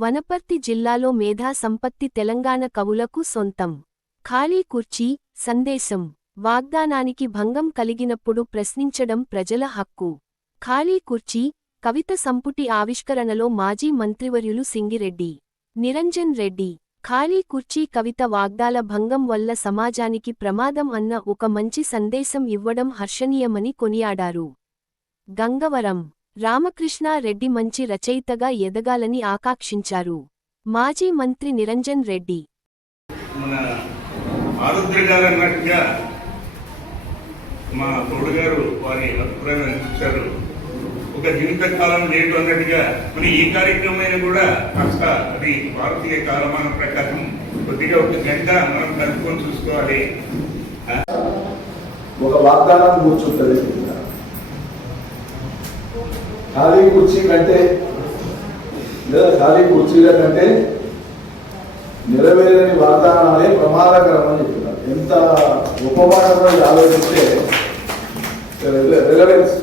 వనపర్తి జిల్లాలో మేధా సంపత్తి తెలంగాణ కవులకు సొంతం. ఖాళీ కుర్చీ, సందేశం. వాగ్దానానికి భంగం కలిగినప్పుడు ప్రశ్నించడం ప్రజల హక్కు. ఖాళీ కుర్చీ, కవిత సంపుటి ఆవిష్కరణలో మాజీ మంత్రివర్యులు సింగిరెడ్డి నిరంజన్ రెడ్డి. ఖాళీ కుర్చీ కవిత వాగ్దాల భంగం వల్ల సమాజానికి ప్రమాదం అన్న ఒక మంచి సందేశం ఇవ్వడం హర్షణీయమని కొనియాడారు. గంగవరం రామకృష్ణారెడ్డి మంచి రచయితగా ఎదగాలని ఆకాంక్షించారు. మాజీ మంత్రి నిరంజన్ రెడ్డి మా తోడుగారు వారి అభిప్రాయం ఇచ్చారు. ఒక జీవితకాలం లేటు అన్నట్టుగా మరి ఈ కార్యక్రమం కూడా కాస్త అది భారతీయ కాలమానం ప్రకారం కొద్దిగా ఒక గంట మనం కలుపుకొని చూసుకోవాలి. ఒక వాగ్దానాన్ని కూర్చుంటుంది. ఖాళీ కుర్చీ కంటే లేదా ఖాళీ కుర్చీల కంటే నెరవేరని వాగ్దానాలే ప్రమాదకరం అని చెప్తున్నారు. ఎంత ఉపమానంగా ఆలోచిస్తే రిలవెన్స్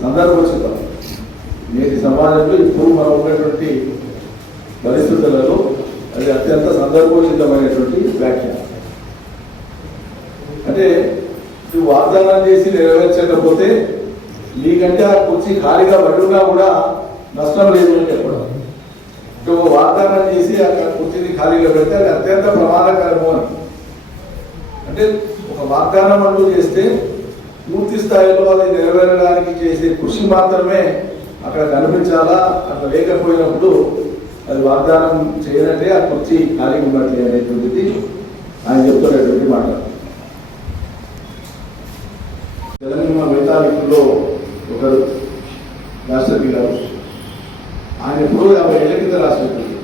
సందర్భోచితం. నేటి సమాజంలో ఇప్పుడు మనం ఉన్నటువంటి పరిస్థితులలో అది అత్యంత సందర్భోచితమైనటువంటి వ్యాఖ్య. అంటే నువ్వు వాగ్దానం చేసి నెరవేర్చకపోతే నీకంటే ఆ కుర్చీ ఖాళీగా పడున్నా కూడా నష్టం లేదు అని చెప్పడం. నువ్వు వాగ్దానం చేసి అక్కడ కుర్చీని ఖాళీగా పెడితే అది అత్యంత ప్రమాదకరము అని. అంటే ఒక వాగ్దానం అంటూ చేస్తే పూర్తి స్థాయిలో అది నెరవేరడానికి చేసే కృషి మాత్రమే అక్కడ కనిపించాలా. అక్కడ లేకపోయినప్పుడు అది వాగ్దానం చేయనట్టే ఆ కుర్చీ ఖాళీగా ఉన్నట్లే అనేటువంటిది ఆయన చెప్తున్నటువంటి మాట. తెలంగాణ వైతాళికుల్లో ఒకరు రాష్ట్రపతి గారు, ఆయన ఎప్పుడో 50 ఏళ్ల కింద రాసినటువంటి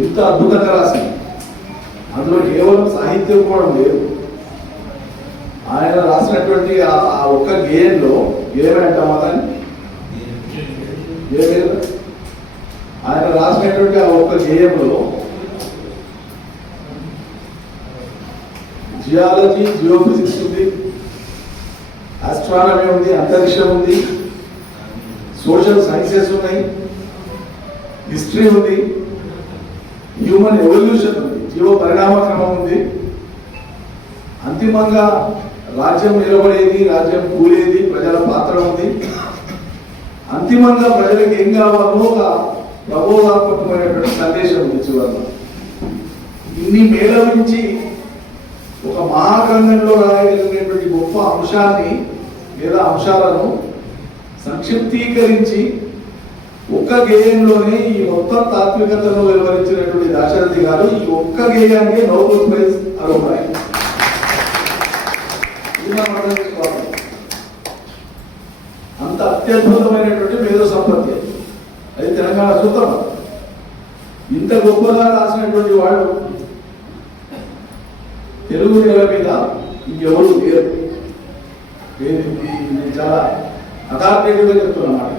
ఎంత అద్భుతంగా రాసింది. అందులో కేవలం సాహిత్యం కూడా లేదు. ఆయన రాసినటువంటి ఆ ఒక్క గేయంలో ఏమంటామా దాన్ని ఆయన రాసినటువంటి ఆ ఒక్క గేయంలో జియాలజీ, జియోఫిజిక్స్ ఉంది, ఆస్ట్రానమీ ఉంది, అంతరిక్షం ఉంది, సోషల్ సైన్సెస్ ఉన్నాయి, హిస్టరీ ఉంది, హ్యూమన్ ఎవల్యూషన్ ఉంది, జీవ పరిణామ క్రమం ఉంది. అంతిమంగా రాజ్యం నిలబడేది, రాజ్యం కూలేది, ప్రజల పాత్ర ఉంది. అంతిమంగా ప్రజలకు ఏం కావాలో ఒక ప్రబోధాత్మకమైనటువంటి సందేశం ఉంది చివరిలో. ఇన్ని మేళవించి ఒక మహాగ్రంథంలో రాయగలిగినటువంటి గొప్ప అంశాన్ని లేదా అంశాలను సంక్షిప్తీకరించి ఒక్క గేయంలోనే ఈ మొత్తం తాత్వికతను వెలువరించినటువంటి దాశరథి గారు ఈ ఒక్క గేయానికి నోబెల్ ప్రైజ్ అర్హులయ్యారు. అంత అత్యద్భుతమైనటువంటి మేధో సంపత్తి అది తెలంగాణ సూత్రం. ఇంత గొప్పగా రాసినటువంటి వాడు తెలుగు నేల మీద ఇంకెవరు లేరు. చాలా అథారిటేటివ్గా చెప్తున్నమాట.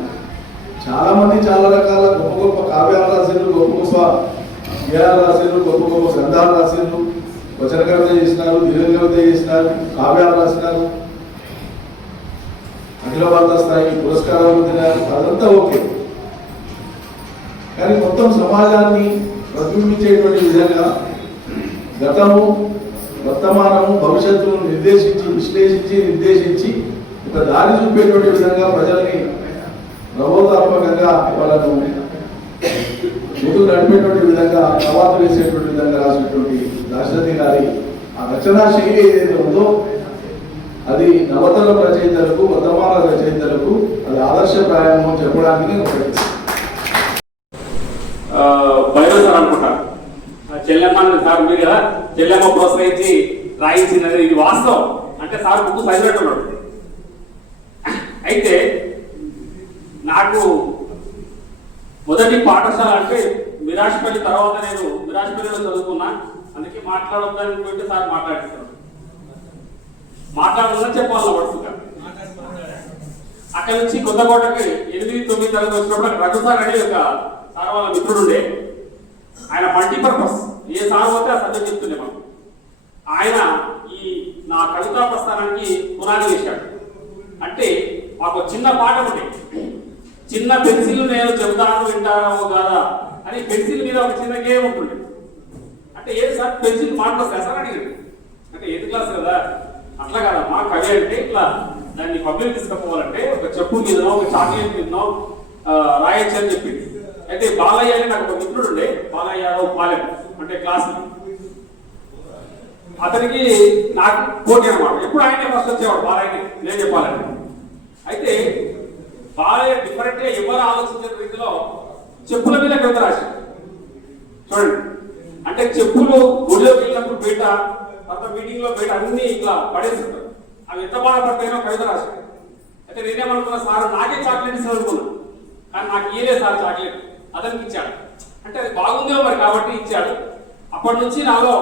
చాలా మంది చాలా రకాల గొప్ప గొప్ప కావ్యాలు రాశారు, గొప్ప గొప్ప గేయాలు రాశారు, గొప్ప గొప్ప గ్రంథాలు రాశారు, వచన కవిత చేసినారు, దీర్ఘ కవిత చేసినారు, కావ్యాలు రాసినారు, అఖిల భారత స్థాయి పురస్కారాలు పొందినారు. అదంతా ఓకే. కానీ మొత్తం సమాజాన్ని ప్రతిబింబించేటువంటి విధంగా గతము, వర్తమానము, భవిష్యత్తును నిర్దేశించి, విశ్లేషించి, నిర్దేశించి ఒక దారి చూపేటువంటి విధంగా ప్రజల్ని ప్రబోధాత్మకంగా వాళ్ళను ముందుకు నడిపేటువంటి విధంగా సవాలు వేసేటువంటి విధంగా రాసినటువంటి దాశరథి గారి ఆ రచనా శైలి ఏదైతే ఉందో అది నవతరం రచయితలకు, వర్తమాన రచయితలకు అది ఆదర్శప్రాయం అని చెప్పడానికి బయలు సార్ అనుకుంటారు. చెల్లెమ్మ సార్ మీరు కదా, చెల్లెమ్మ ప్రోత్సహించి రాయించింది ఇది వాస్తవం. అంటే సార్ బుక్ చదివేట్టున్నాడు. అయితే నాకు మొదటి పాఠశాల అంటే మిరాజ్పల్లి, తర్వాత నేను మిరాజ్పల్లిలో చదువుకున్నా. అందుకే మాట్లాడొద్దని సార్ మాట్లాడిస్తాను. మాట్లాడాలని చెప్పాలి పడుతున్నా. అక్కడి నుంచి కొత్తకోటకి 8, 9 తరగతి వచ్చినప్పుడు అక్కడ రఘు సార్ అనే ఒక సార్ వాళ్ళ మిత్రుడు ఉండే. ఆయన మల్టీపర్పస్ ఏ సార్ పోతే ఆ సబ్జెక్ట్ చెప్తుండే మాకు. ఆయన ఈ నా కవితా ప్రస్థానానికి పునాది వేశాడు. అంటే మాకు చిన్న పాట ఉండే చిన్న పెన్సిల్ నేను చెబుతాను వింటానో కాదా అని పెన్సిల్ మీద ఒక చిన్న గేమ్ ఉంటుంది. అంటే ఏది సార్ పెన్సిల్ మాట్లాడతా సార్ అడిగాడు. అంటే 8th క్లాస్ కదా, అట్లా కాదమ్మా కవి అంటే ఇట్లా దాన్ని పబ్లిక్ తీసుకుపోవాలంటే ఒక చెప్పు మీదనో ఒక చాక్లెట్ మీదనో రాయొచ్చు అని చెప్పింది. అయితే బాలయ్య అని నాకు ఒక మిత్రుడు ఉండే, బాలయ్య పాలెం అంటే క్లాస్, అతనికి నాకు పోటీ అనమాట. ఎప్పుడు ఆయనే ఫస్ట్ వచ్చేవాడు బాలయ్యని నేను చెప్పాలంటే. అయితే బాలయ్య డిఫరెంట్ గా ఎవరు ఆలోచించిన రీతిలో చెప్పుల మీద కవిత రాశాడు. చూడండి, అంటే చెప్పులు గుడిలోకి వెళ్ళినప్పుడు బయట అంత మీటింగ్ లో బయట అన్ని ఇట్లా పడేస్తుంటారు. అవి ఎంత బాధపడతాయో కవిత రాశాడు. అయితే నేనేమనుకున్నా, సార్ నాకే చాక్లెట్ ఇస్తాను అనుకున్నా, కానీ నాకు ఇయ్యలే సార్ చాక్లెట్, అతనికి ఇచ్చాడు. అంటే అది బాగుందేమో మరి కాబట్టి ఇచ్చాడు. అప్పటి నుంచి నాలో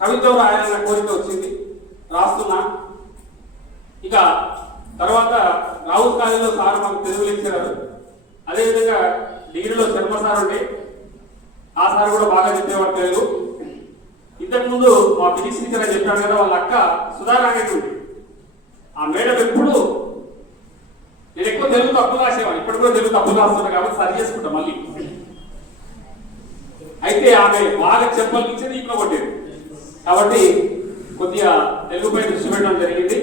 కవిత్వం రాయాలన్న కోరిక వచ్చింది, రాస్తున్నా. ఇక తర్వాత రావు కాలేజీలో సార్ మాకు తెలుగు లెక్చరర్, అదేవిధంగా డిగ్రీలో శర్మ సార్ ఉండే, ఆ సార్ కూడా బాగా చెప్పేవాడు తెలుగు. ఇంతకుముందు మా ఫిజిక్స్ టీచర్ అని చెప్పాడు కదా, వాళ్ళ అక్క సుధారాణి ఉంది. ఆ మేడం ఎప్పుడు నేను ఎక్కువ తెలుగు తప్పులు రాసేవాడు, ఇప్పుడు కూడా తెలుగు తప్పులు రాస్తున్నా కాబట్టి సరి చేసుకుంటా మళ్ళీ. అయితే ఆమె బాగా చెప్పలు ఇచ్చేది ఇంట్లో కొట్టేది కాబట్టి కొద్దిగా తెలుగుపై దృష్టి పెట్టడం జరిగింది.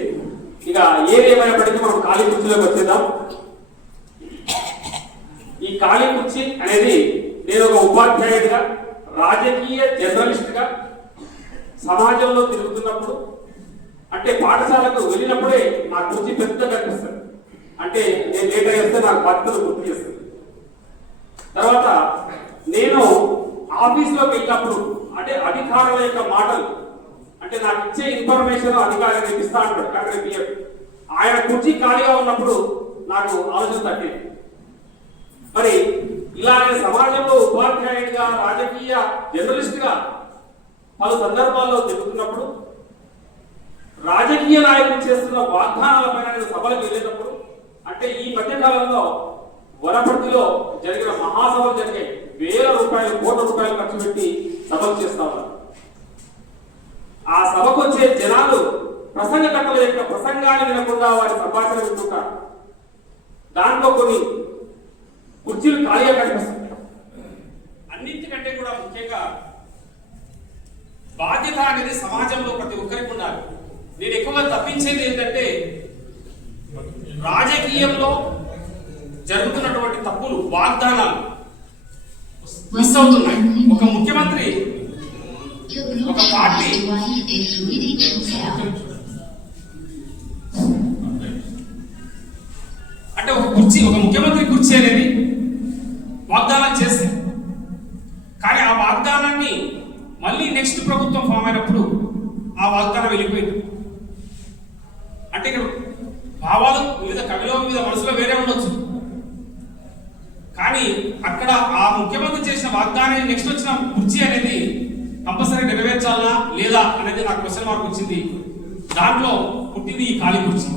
ఇక ఏదేమైనప్పటికీ మనం ఖాళీ కుర్చీలోకి వచ్చేద్దాం. ఈ ఖాళీ కుర్చీ అనేది నేను ఒక ఉపాధ్యాయుడిగా, రాజకీయ జర్నలిస్ట్గా సమాజంలో తిరుగుతున్నప్పుడు, అంటే పాఠశాలకు వెళ్ళినప్పుడే నా కుర్చీ పెద్దగా కనిపిస్తుంది. అంటే నేను లేట్ అయ్యేస్తే నాకు బాధ్యతలు గుర్తు చేస్తుంది. తర్వాత నేను ఆఫీస్లోకి వెళ్ళినప్పుడు, అంటే అధికారుల యొక్క మాటలు, అంటే నాకు ఇచ్చే ఇన్ఫర్మేషన్ అధికారులు ఇస్తా అంటాడు కానీ ఆయన కుర్చీ ఖాళీగా ఉన్నప్పుడు నాకు ఆలోచన తట్టింది. మరి ఇలాగే సమాజంలో ఉపాధ్యాయుడిగా, రాజకీయ జర్నలిస్ట్గా పలు సందర్భాల్లో తిరుగుతున్నప్పుడు, రాజకీయ నాయకులు చేస్తున్న వాగ్దానాలపైన నేను సభలకు వెళ్ళేటప్పుడు, అంటే ఈ మధ్యకాలంలో వనపర్తిలో జరిగిన మహాసభలు జరిగే వేల రూపాయలు, కోట్ల రూపాయలు ఖర్చు పెట్టి సభలు చేస్తా ఉన్నారు. ఆ సభకు వచ్చే జనాలు ప్రసంగకర్తల యొక్క ప్రసంగాన్ని వినకుండా వారి సంభాషణ వింటుంటారు. దాంట్లో కొన్ని కుర్చీలు ఖాళీగా కనిపిస్తుంది. అన్నింటికంటే కూడా ముఖ్యంగా బాధ్యత అనేది సమాజంలో ప్రతి ఒక్కరికి ఉండాలి. నేను ఎక్కువగా తప్పించేది ఏంటంటే రాజకీయంలో జరుగుతున్నటువంటి తప్పులు, వాగ్దానాలు మిస్ అవుతున్నాయి. ఒక ముఖ్యమంత్రి, ఒక పార్టీ అంటే ఒక ముఖ్యమంత్రి కుర్చీ అనేది వాగ్దానం చేస్తే, కానీ ఆ వాగ్దానాన్ని మళ్ళీ నెక్స్ట్ ప్రభుత్వం ఫామ్ అయినప్పుడు ఆ వాగ్దానం వెళ్ళిపోయింది. అంటే ఇక్కడ భావాలు వివిధ కవిలో వివిధ మనసులో వేరే ఉండొచ్చు, కానీ అక్కడ ఆ ముఖ్యమంత్రి చేసిన వాగ్దానాన్ని నెక్స్ట్ వచ్చిన కుర్చీ అనేది కంపల్సరీ నెరవేర్చాలా లేదా అనేది నాకు క్వశ్చన్ మార్క్ వచ్చింది. దాంట్లో పుట్టింది ఈ ఖాళీ కుర్చీ.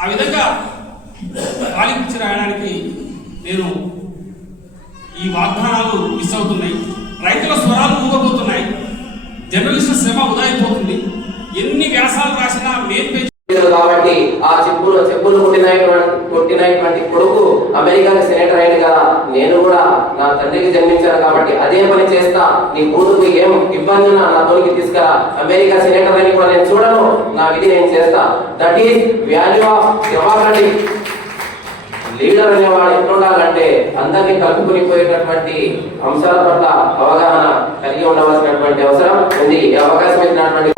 ఆ విధంగా ఖాళీ కుర్చీ రాయడానికి నేను ఈ వాగ్దానాలు మిస్ అవుతున్నాయి. రైతుల స్వరాలు మూగపోతున్నాయి. జర్నలిస్టు శ్రమ వృధా అయిపోతుంది. ఎన్ని వ్యాసాలు రాసినా మెయిన్ పేజ్ కాబట్టి ఆ చెప్పులు కొట్టినటువంటి కొడుకు అమెరికాకి సెనేటర్ అయ్యింది కదా, నేను కూడా నా తండ్రికి జన్మించాను కాబట్టి అదే పని చేస్తా. నీ కూతురు ఏం ఇబ్బంది ఉన్నా నా తోలికి తీసుకురా, అమెరికా సెనేటర్ అని కూడా నేను చూడను, నా విధి నేను చేస్తా. That is value of democracy. Leader అనేవాడు ఎట్లుండాలంటే అందరినీ కలుపుకుని పోయేటటువంటి అంశాల పట్ల అవగాహన కలిగి ఉండవలసినటువంటి అవసరం ఉంది. ఈ అవకాశం ఇచ్చినటువంటి